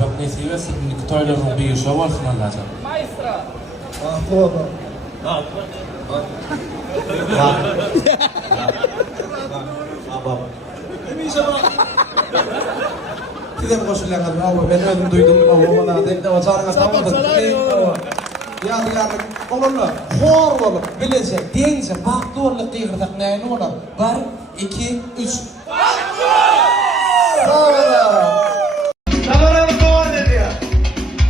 Çok neyse sizin toylarının bir işi olsun Allah'ım. Maestra. Baba. Baba. Sizin koşullarınız ama ben özüm duydum ama bana da o çağrına tamamdır. Yadigarlık olurlar, hor olur, bilecek, deyince, baktığırlık kıyırdak neyini olur? 1, 2, 3. Sağ olun. Sağlarım doğan ediyor.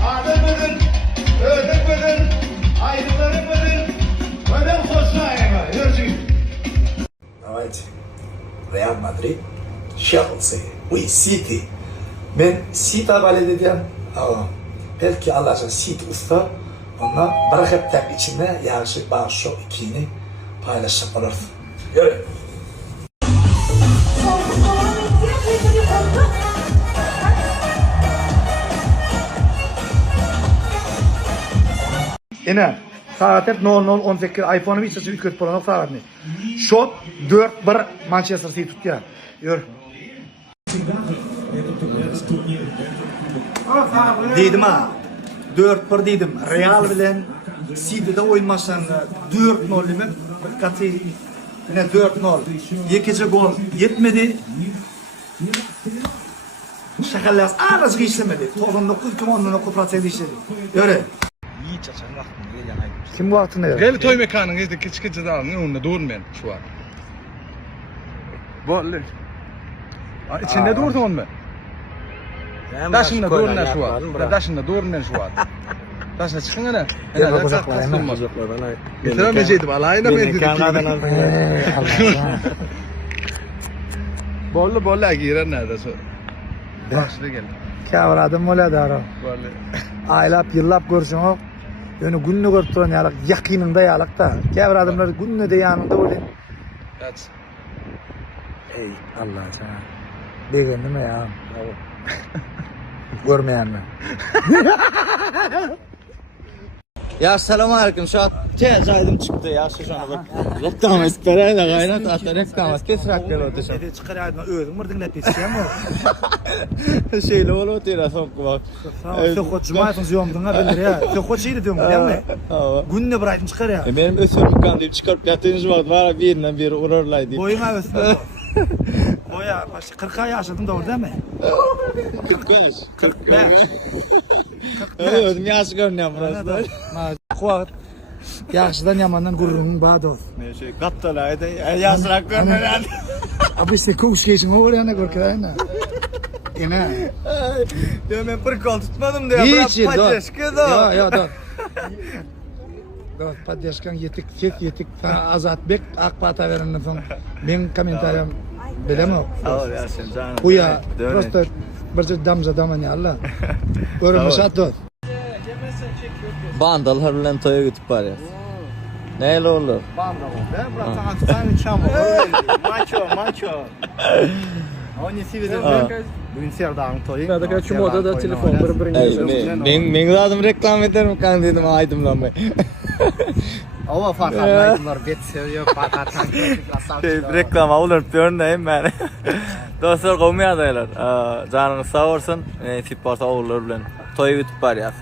Adım bugün, ödüm bugün, aydınlarım bugün, ödüm koşmayayım. Yürüyün. Evet. Real Madrid, Chelsea, City. Ben City havale edeceğim. Belki Allah aşkına City usta. Ondan bırakıp içinde yarışı bağış şu ikini paylaşıp olursun. Yürü. Ene saat 00:18 iPhone'u bir sesi 3 kötü falan saatni. Shot 4-1 Manchester City tutya. Yürü. Dedim ha. 4-1 dedim. Real bilen City'de oynaşan 4-0 demek. Katı yine 4-0. İkinci gol yetmedi. Şakallas arası işlemedi. 99,9% işledi. Yürü. Kim bu altında ya? Gel toy mekanın gezdi küçük dağın önünde durun ben şu an. Bolle. İçinde durdun mu? Daşında durun şu an. Daşında durun şu an. Daşına çıkın ana. Ya bacaklar hemen. Getiremeyecektim alayına ben dedik. Bolle girer nerede sonra. Başla gel. Kavradım ola daro. Bolle. Aylap yıllap görsün o. Yani gününü görüp duran yalak, yakınında yalak da. Kevr adamlar gününü de yanında olayım. Kaç. Ey Allah sana. Degen değil mi ya? Görmeyen mi? Ya selamünaleyküm. Şu an caydım çıktı ya şu an bak. Reklam esperayla gaynat hatta reklam kes raklar oldu şu an. Hadi çıkar aydan öldüm mırdın ne pesi ama. Şeyle oluyor telefon bak. Çok cumaytın ziyomdun ha bilir ya. Çok şeydi diyorum değil mi? Günne bıraktın çıkar ya. Benim ösürüm kan deyip çıkarıp yatınız vardı. Var birinden biri ururlaydı. Boyun avesinde. Boya başı 40 yaşadım da orada değil mi? 45. 45. Evet, yaş görünüyor burası. Kuat. Yaxşıdan yamandan gururun bağ dost. Ne şey kattalaydı. Yaşrak görünüyor. Abi işte kokuş geçin o oraya ne korkuyorsun? Yine. Diyor ben bir kol tutmadım diyor. Hiç Bırak paçeşke da. Ya dur. Dur paçeşken yetik. Azat Bek Akpata verenin son. Ben komentarım bilemem. Sağ ol ya sen canım. Bu ya prosto bir damza daman ya Allah. Görmüş atıyor. Bandallar bilen toya götüp var ya. Neyle olur? Banda mı? Ben bıraksan sen çam. Maço. Onu seviyorum. Bugün Serdağ'ın toyu. Ben de şu modada telefon Ben zaten reklam ederim kan dedim aydım lan ben. Ama fark etmeydiler. Bet seviyor. Patatan. Reklam alınıp görüneyim ben. Dostlar koymuyor adaylar. Canınız sağ olsun. Futbol sağ olurlar bilen. Toya götüp var ya.